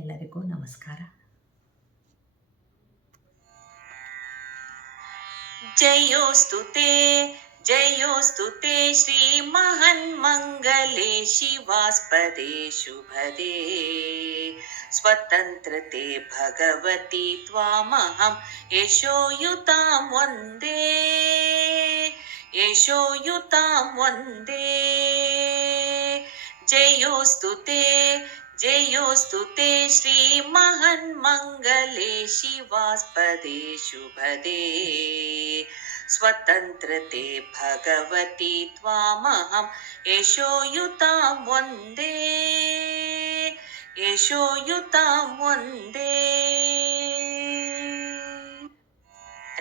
ಎಲ್ಲರಿಗೂ ನಮಸ್ಕಾರ. जयोस्तु ते श्रीमहन्मङ्गले शिवास्पदे शुभदे स्वतन्त्रते भगवती त्वामहं यशोयुतां वन्दे जयोस्तु ते श्रीमहन्मङ्गले शिवास्पदे शुभदे स्वतन्त्रते भगवती त्वामहं यशोयुतां वन्दे।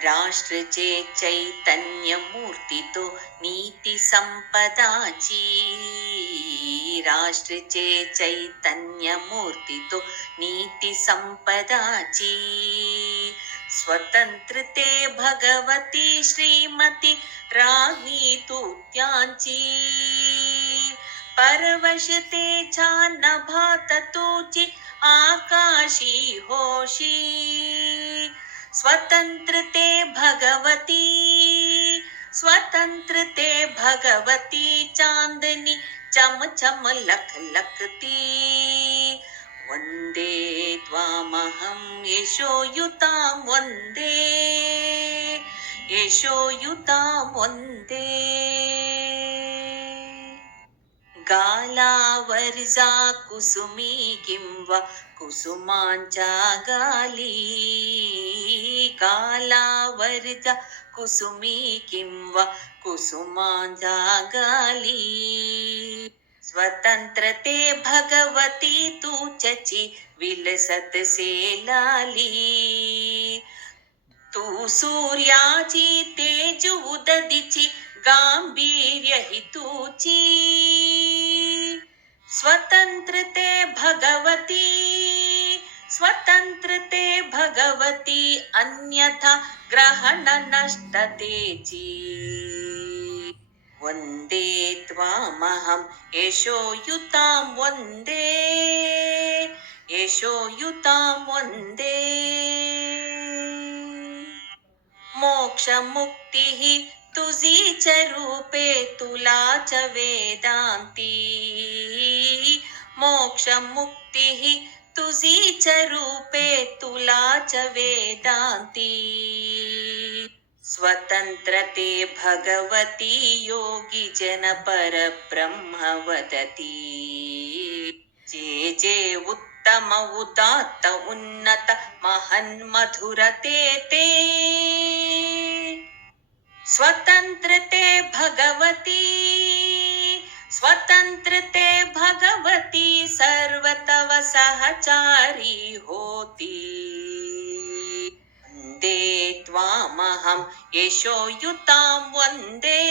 राष्ट्रचे चैतन्यमूर्तितो नीति संपदाची, राष्ट्रचे चैतन्यमूर्तितो नीति संपदाची स्वतंत्रते भगवती श्रीमती राज्ञी तुत्यांची परवशते छान्नभात तुची आकाशी होशी स्वतंत्रते भगवती चांदनी चम चम लख लखती वन्दे त्वामहं यशोयुतां वन्दे। गालावर्जा कुसुमी किं वा कुसुमाञ्चा गाली, गालावर्जा कुसुमी किं वा कुसुमाञ्चा गाली स्वतंत्रते भगवती तू चची विलसत से लाली तू सूर्याची तेज उददिची गांभीर्य हि तूची स्वतंत्रते भगवती अन्यथा ग्रहण नष्टतेची वन्दे त्वामहं यशोयुतां वन्दे। मोक्षमुक्तिः तुझीच रूपे तुला च वेदान्ती, मोक्षमुक्तिः तुझीच रूपे तुला च वेदान्ती स्वतंत्रते भगवती योगी जन पर ब्रह्म वदती जे उत्तम उदात्त उन्नत महन्मधुरते ते स्वतंत्रते भगवती सर्वतव सहचारी होती वन्दे त्वामहं यशोयुतां वन्दे।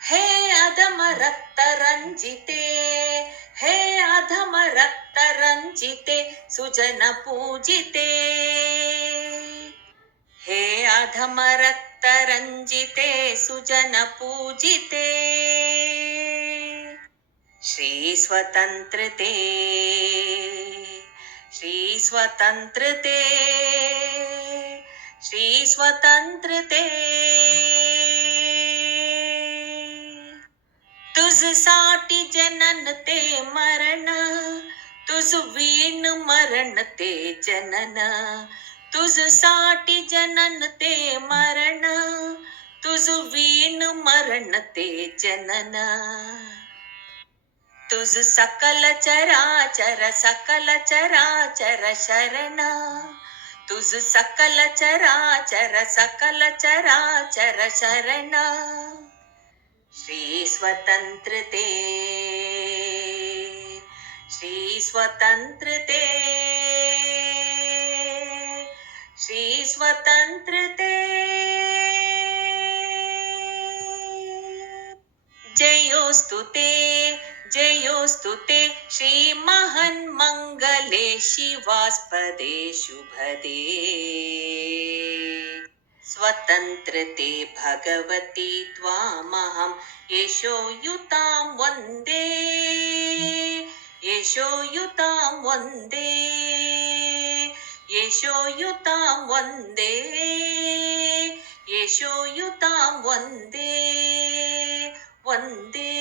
हे अधम रक्त रंजिते सुजन पूजिते, हे अधम रक्त रंजिते सुजन पूजिते श्री स्वतंत्रते तुझ साठी जनन ते मरण, तुझ वीण मरण ते जनन, तुझ साठी जनन ते मरण, तुझ वीण मरण ते जनन तुझ सकल चराचर शरण, तुझ सकल चराचर शरण श्री स्वतंत्रते जयोस्तु ते श्रीमहन्मङ्गले शिवास्पदे शुभदे स्वतन्त्रते भगवती त्वामहं यशोयुतां वन्दे यशोयुतां वन्दे यशोयुतां वन्दे यशोयुतां वन्दे वन्दे